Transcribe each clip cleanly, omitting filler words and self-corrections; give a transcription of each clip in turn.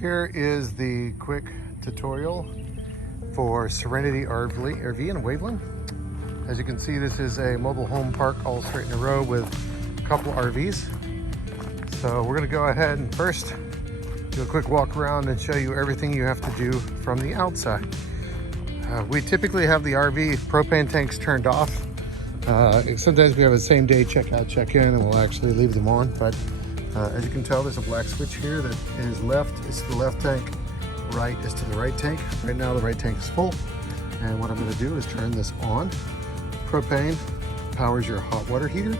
Here is the quick tutorial for Serenity RV in Waveland. As you can see, this is a mobile home park all straight in a row with a couple RVs. So we're gonna go ahead and first do a quick walk around and show you everything you have to do from the outside. We typically have the RV propane tanks turned off. Sometimes we have a same day check out, check in, and we'll actually leave them on. But as you can tell, there's a black switch here that is left is to the left tank, right is to the right tank. Right now the right tank is full. And what I'm gonna do is turn this on. Propane powers your hot water heater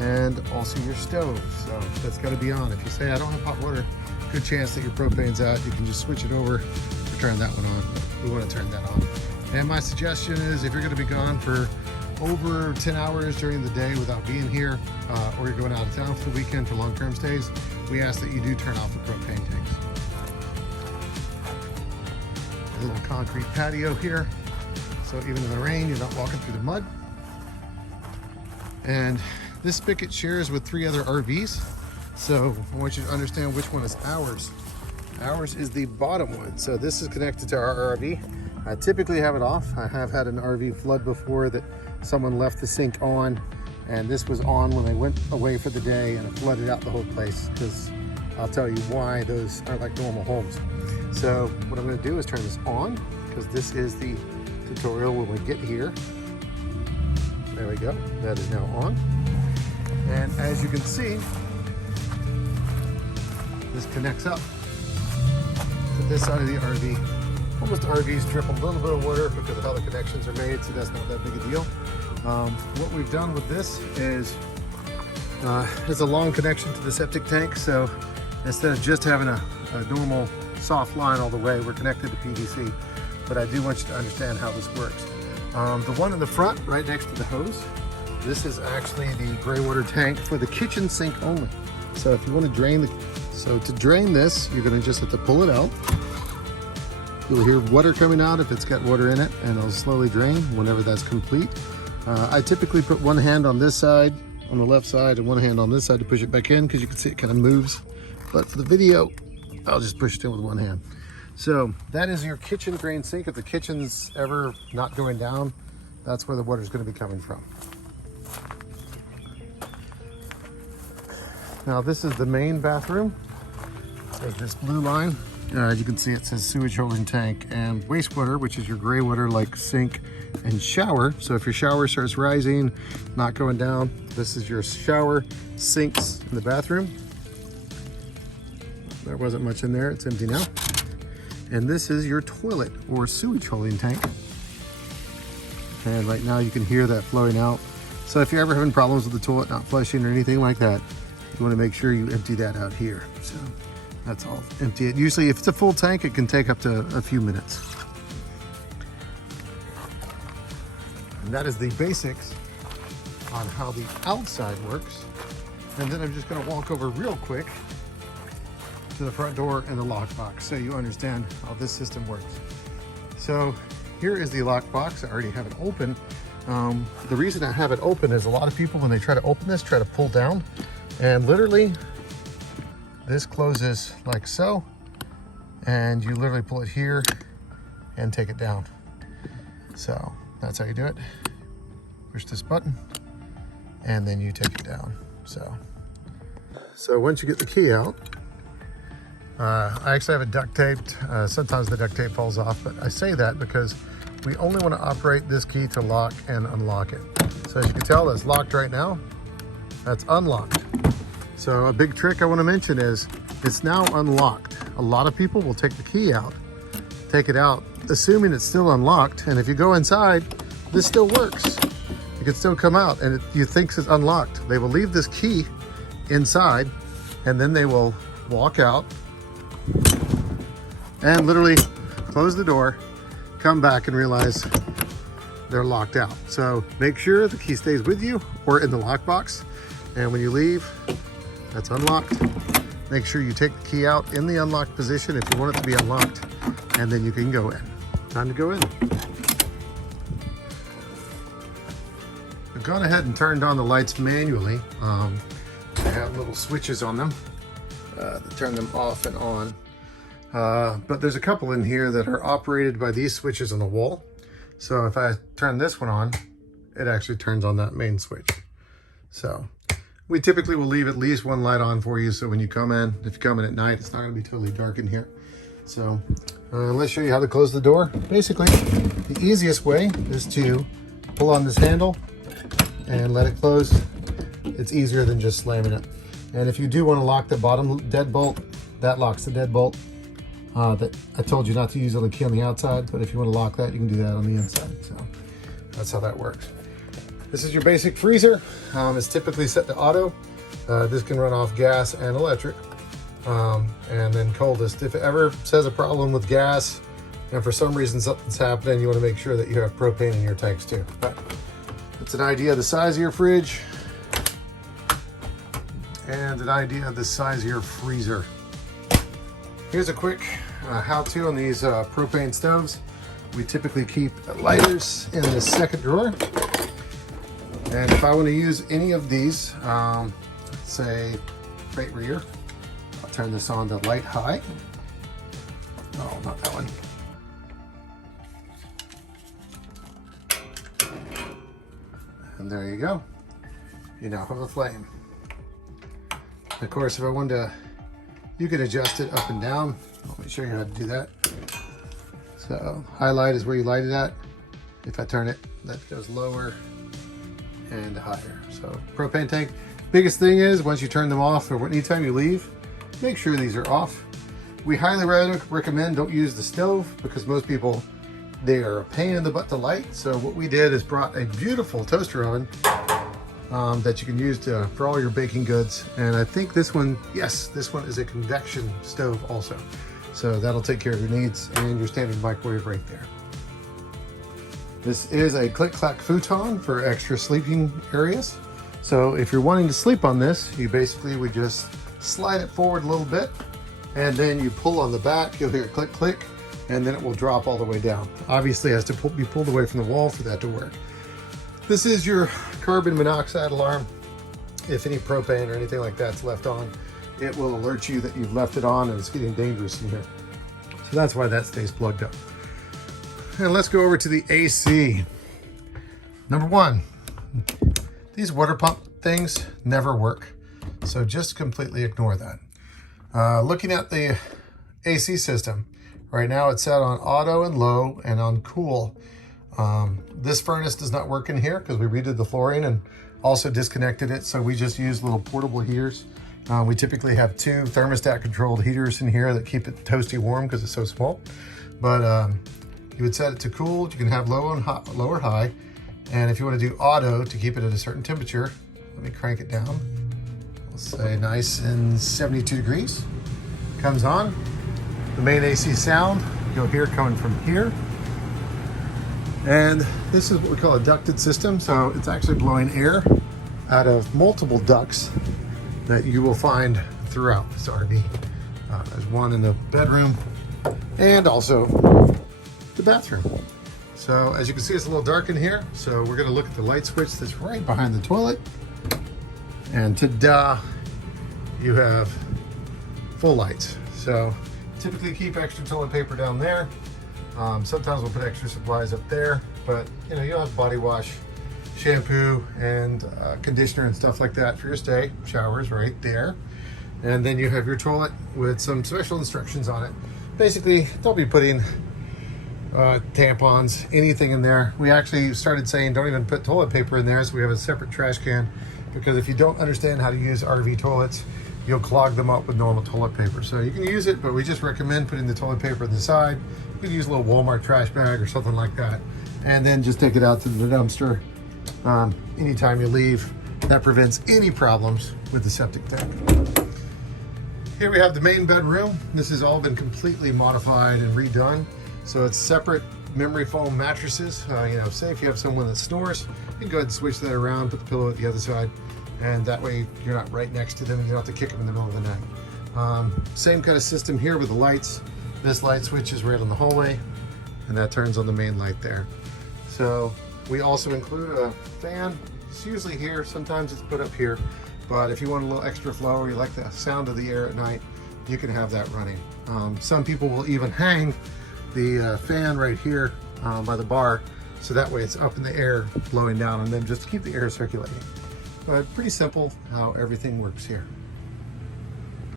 and also your stove. So that's gotta be on. If you say, I don't have hot water, good chance that your propane's out. You can just switch it over or turn that one on. We wanna turn that on. And my suggestion is if you're gonna be gone for over 10 hours during the day without being here, or you're going out of town for the weekend for long-term stays, we ask that you do turn off the propane tanks. A little concrete patio here, so even in the rain, you're not walking through the mud. And this spigot shares with 3 other RVs, so I want you to understand which one is ours. Ours is the bottom one, so this is connected to our RV. I typically have it off. I have had an RV flood before that someone left the sink on, and this was on when they went away for the day, and it flooded out the whole place, because I'll tell you why those aren't like normal homes. So what I'm going to do is turn this on, because this is the tutorial when we get here. There we go. That is now on. And as you can see, this connects up to this side of the RV. Most RVs drip a little bit of water because of how the connections are made, so that's not that big a deal. What we've done with this is it's a long connection to the septic tank, so instead of just having a normal soft line all the way, we're connected to PVC. But I do want you to understand how this works. The one in the front, right next to the hose, this is actually the gray water tank for the kitchen sink only. So if you want to drain to drain this, you're going to just have to pull it out. You'll hear water coming out if it's got water in it, and it'll slowly drain whenever that's complete. I typically put one hand on this side, on the left side, and one hand on this side to push it back in, because you can see it kind of moves. But for the video, I'll just push it in with one hand. So that is your kitchen drain sink. If the kitchen's ever not going down, that's where the water's going to be coming from. Now this is the main bathroom. There's this blue line. You can see it says sewage holding tank and wastewater, which is your gray water like sink and shower. So if your shower starts rising, not going down, this is your shower, sinks in the bathroom. There wasn't much in there, it's empty now. And this is your toilet or sewage holding tank. And right now you can hear that flowing out. So if you're ever having problems with the toilet not flushing or anything like that, you want to make sure you empty that out here. So that's all. Empty it. Usually if it's a full tank, it can take up to a few minutes. And that is the basics on how the outside works. And then I'm just going to walk over real quick to the front door and the lockbox so you understand how this system works. So here is the lockbox. I already have it open. The reason I have it open is a lot of people, when they try to open this, try to pull down, and literally this closes like so, and you literally pull it here and take it down. So that's how you do it. Push this button and then you take it down. So once you get the key out, I actually have it duct taped. Sometimes the duct tape falls off, but I say that because we only want to operate this key to lock and unlock it. So as you can tell, it's locked right now. That's unlocked. So a big trick I want to mention is it's now unlocked. A lot of people will take the key out, take it out, assuming it's still unlocked. And if you go inside, this still works. You can still come out, and you think it's unlocked. They will leave this key inside, and then they will walk out and literally close the door, come back and realize they're locked out. So make sure the key stays with you or in the lockbox. And when you leave, that's unlocked. Make sure you take the key out in the unlocked position if you want it to be unlocked, and then you can go in. Time to go in. I've gone ahead and turned on the lights manually. They have little switches on them that turn them off and on. But there's a couple in here that are operated by these switches on the wall. So if I turn this one on, it actually turns on that main switch. So we typically will leave at least one light on for you, so when you come in, if you come in at night, it's not going to be totally dark in here. So let's show you how to close the door. Basically, the easiest way is to pull on this handle and let it close. It's easier than just slamming it. And if you do want to lock the bottom deadbolt, that locks the deadbolt. That I told you not to use on the key on the outside, but if you want to lock that, you can do that on the inside. So that's how that works. This is your basic freezer. It's typically set to auto. This can run off gas and electric. And then coldest. If it ever says a problem with gas and for some reason something's happening, you want to make sure that you have propane in your tanks too. But it's an idea of the size of your fridge and an idea of the size of your freezer. Here's a quick how-to on these propane stoves. We typically keep lighters in the second drawer. And if I want to use any of these, let's say right rear, I'll turn this on to light high. Oh, not that one. And there you go. You now have a flame. Of course, if I wanted to, you can adjust it up and down. Let me show you how to do that. So highlight is where you light it at. If I turn it, that goes lower and higher. So propane tank, biggest thing is once you turn them off or anytime you leave, make sure these are off. We highly recommend don't use the stove because most people, they are a pain in the butt to light. So what we did is brought a beautiful toaster oven that you can use for all your baking goods. And I think this one, yes, this one is a convection stove also. So that'll take care of your needs and your standard microwave right there. This is a Clack Futon for extra sleeping areas. So if you're wanting to sleep on this, you basically would just slide it forward a little bit and then you pull on the back, you'll hear it click, click, and then it will drop all the way down. Obviously it has to be pulled away from the wall for that to work. This is your carbon monoxide alarm. If any propane or anything like that's left on, it will alert you that you've left it on and it's getting dangerous in here. So that's why that stays plugged up. And let's go over to the AC. Number one, these water pump things never work. So just completely ignore that. Looking at the AC system, right now it's set on auto and low and on cool. This furnace does not work in here because we redid the flooring and also disconnected it. So we just use little portable heaters. We typically have 2 thermostat controlled heaters in here that keep it toasty warm because it's so small. But you would set it to cool. You can have low and high, low or high. And if you want to do auto to keep it at a certain temperature, let me crank it down. We'll say nice and 72 degrees. Comes on. The main AC sound you'll hear coming from here. And this is what we call a ducted system. So it's actually blowing air out of multiple ducts that you will find throughout this RV. There's one in the bedroom and also the bathroom. So as you can see, it's a little dark in here. So we're gonna look at the light switch that's right behind the toilet. And ta-da, you have full lights. So typically keep extra toilet paper down there. Sometimes we'll put extra supplies up there, but you know, you'll have body wash, shampoo, and conditioner and stuff like that for your stay. Showers right there. And then you have your toilet with some special instructions on it. Basically, don't be putting tampons, anything in there. We actually started saying don't even put toilet paper in there, so we have a separate trash can, because if you don't understand how to use RV toilets, you'll clog them up with normal toilet paper. So you can use it, but we just recommend putting the toilet paper on the side. You can use a little Walmart trash bag or something like that, and then just take it out to the dumpster anytime you leave. That prevents any problems with the septic tank. Here we have the main bedroom. This has all been completely modified and redone. So it's separate memory foam mattresses. You know, say if you have someone that snores, you can go ahead and switch that around, put the pillow at the other side, and that way you're not right next to them and you don't have to kick them in the middle of the night. Same kind of system here with the lights. This light switch is right on the hallway, and that turns on the main light there. So we also include a fan. It's usually here, sometimes it's put up here, but if you want a little extra flow or you like the sound of the air at night, you can have that running. Some people will even hang the fan right here by the bar, so that way it's up in the air blowing down, and then just keep the air circulating. But pretty simple how everything works here.